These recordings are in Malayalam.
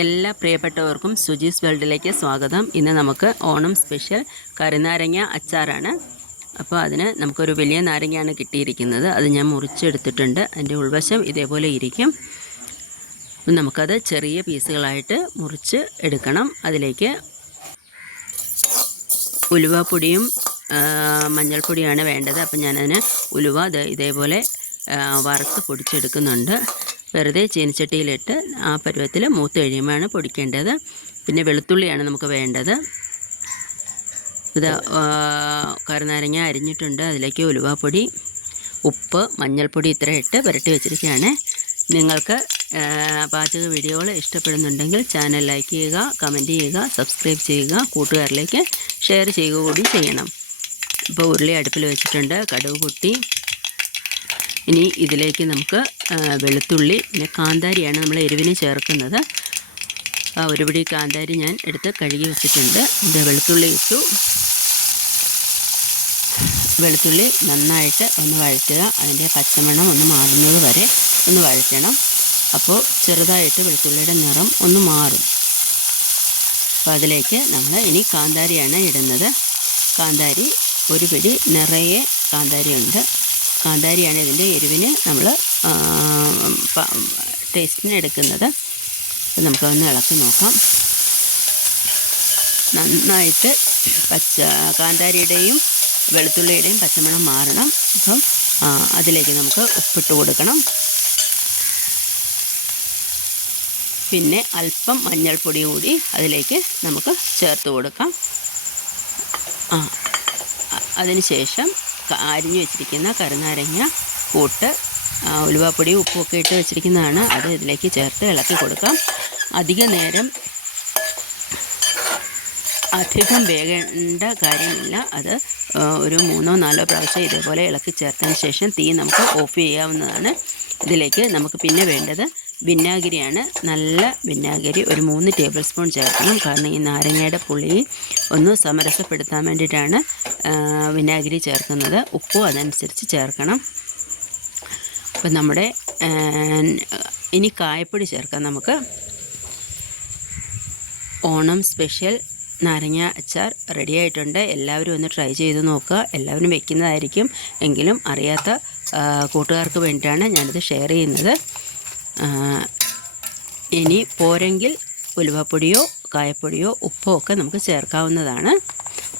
എല്ലാ പ്രിയപ്പെട്ടവർക്കും സുജീസ് വേൾഡിലേക്ക് സ്വാഗതം. ഇന്ന് നമുക്ക് ഓണം സ്പെഷ്യൽ കറിനാരങ്ങ അച്ചാറാണ്. അപ്പോൾ അതിന് നമുക്കൊരു വലിയ നാരങ്ങയാണ് കിട്ടിയിരിക്കുന്നത്. അത് ഞാൻ മുറിച്ചെടുത്തിട്ടുണ്ട്. അതിൻ്റെ ഉൾവശം ഇതേപോലെ ഇരിക്കും. നമുക്കത് ചെറിയ പീസുകളായിട്ട് മുറിച്ച് എടുക്കണം. അതിലേക്ക് ഉലുവാപ്പൊടിയും മഞ്ഞൾപ്പൊടിയാണ് വേണ്ടത്. അപ്പം ഞാനതിന് ഉലുവ ഇതേപോലെ വറുത്ത് പൊടിച്ചെടുക്കുന്നുണ്ട്. വെറുതെ ചീനച്ചട്ടിയിലിട്ട് ആ പരുവത്തിൽ മൂത്ത് കഴിയുമ്പോഴാണ് പൊടിക്കേണ്ടത്. പിന്നെ വെളുത്തുള്ളിയാണ് നമുക്ക് വേണ്ടത്. ഇത് കറിനാരങ്ങ അരിഞ്ഞിട്ടുണ്ട്. അതിലേക്ക് ഉലുവാപ്പൊടി, ഉപ്പ്, മഞ്ഞൾപ്പൊടി ഇത്ര ഇട്ട് പുരട്ടി വെച്ചിരിക്കുകയാണ്. നിങ്ങൾക്ക് പാചക വീഡിയോകൾ ഇഷ്ടപ്പെടുന്നുണ്ടെങ്കിൽ ചാനൽ ലൈക്ക് ചെയ്യുക, കമൻറ്റ് ചെയ്യുക, സബ്സ്ക്രൈബ് ചെയ്യുക, കൂട്ടുകാരിലേക്ക് ഷെയർ ചെയ്യുക കൂടി ചെയ്യണം. ഇപ്പോൾ ഉരുളി അടുപ്പിൽ വെച്ചിട്ടുണ്ട്. കടുക് പൊട്ടി. ഇനി ഇതിലേക്ക് നമുക്ക് വെളുത്തുള്ളി, പിന്നെ കാന്താരിയാണ് നമ്മൾ എരിവിന് ചേർക്കുന്നത്. ഒരു പിടി കാന്താരി ഞാൻ എടുത്ത് കഴുകി വെച്ചിട്ടുണ്ട്. ഇത് വെളുത്തുള്ളി ഇട്ടു. വെളുത്തുള്ളി നന്നായിട്ട് ഒന്ന് വഴറ്റുക. അതിൻ്റെ പച്ചമണം ഒന്ന് മാറുന്നത് വരെ ഒന്ന് വഴറ്റണം. അപ്പോൾ ചെറുതായിട്ട് വെളുത്തുള്ളിയുടെ നിറം ഒന്ന് മാറും. അപ്പോൾ അതിലേക്ക് നമ്മൾ ഇനി കാന്താരിയാണ് ഇടുന്നത്. കാന്താരി ഒരു പിടി നിറയെ കാന്താരിയുണ്ട്. കാന്താരിയാണ് ഇതിൻ്റെ എരിവിന് നമ്മൾ ടേസ്റ്റിന് എടുക്കുന്നത്. അപ്പോൾ നമുക്കതൊന്ന് ഇളക്കി നോക്കാം. നന്നായിട്ട് കാന്താരിയുടെയും വെളുത്തുള്ളിയുടെയും പച്ചമണം മാറണം. അപ്പം അതിലേക്ക് നമുക്ക് ഉപ്പിട്ട് കൊടുക്കണം. പിന്നെ അല്പം മഞ്ഞൾപ്പൊടി കൂടി അതിലേക്ക് നമുക്ക് ചേർത്ത് കൊടുക്കാം. അതിനുശേഷം അരിഞ്ഞു വെച്ചിരിക്കുന്ന കറിനാരങ്ങ കൂട്ട്, ഉലുവാപ്പൊടി ഉപ്പുമൊക്കെ ഇട്ട് വെച്ചിരിക്കുന്നതാണ്. അത് ഇതിലേക്ക് ചേർത്ത് ഇളക്കി കൊടുക്കാം. അധികം വേകേണ്ട കാര്യമില്ല. അത് ഒരു 3-4 പ്രാവശ്യം ഇതേപോലെ ഇളക്കി ചേർത്തതിന് ശേഷം തീ നമുക്ക് ഓഫ് ചെയ്യാവുന്നതാണ്. ഇതിലേക്ക് നമുക്ക് പിന്നെ വേണ്ടത് വിനാഗിരിയാണ്. നല്ല വിനാഗിരി ഒരു 3 ടേബിൾ സ്പൂൺ ചേർക്കണം. കാരണം ഈ നാരങ്ങയുടെ പുളി ഒന്ന് സമരസപ്പെടുത്താൻ വേണ്ടിയിട്ടാണ് വിനാഗിരി ചേർക്കുന്നത്. ഉപ്പും അതനുസരിച്ച് ചേർക്കണം. അപ്പം നമ്മുടെ ഇനി കായപ്പൊടി ചേർക്കാം നമുക്ക്. ഓണം സ്പെഷ്യൽ നാരങ്ങ അച്ചാർ റെഡി ആയിട്ടുണ്ട്. എല്ലാവരും ഒന്ന് ട്രൈ ചെയ്ത് നോക്കുക. എല്ലാവരും വെക്കുന്നതായിരിക്കും. എങ്കിലും അറിയാത്ത കൂട്ടുകാർക്ക് വേണ്ടിയിട്ടാണ് ഞാനിത് ഷെയർ ചെയ്യുന്നത്. ഇനി പോരെങ്കിൽ ഉലുവാപ്പൊടിയോ കായപ്പൊടിയോ ഉപ്പോ ഒക്കെ നമുക്ക് ചേർക്കാവുന്നതാണ്.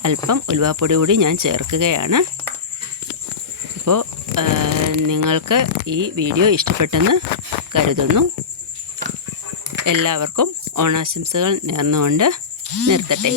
അല്പം ഉലുവാപ്പൊടി കൂടി ഞാൻ ചേർക്കുകയാണ്. അപ്പോൾ നിങ്ങൾക്ക് ഈ വീഡിയോ ഇഷ്ടപ്പെട്ടെന്ന് കരുതുന്നു. എല്ലാവർക്കും ഓണാശംസകൾ നേർന്നുകൊണ്ട് നിർത്തട്ടെ.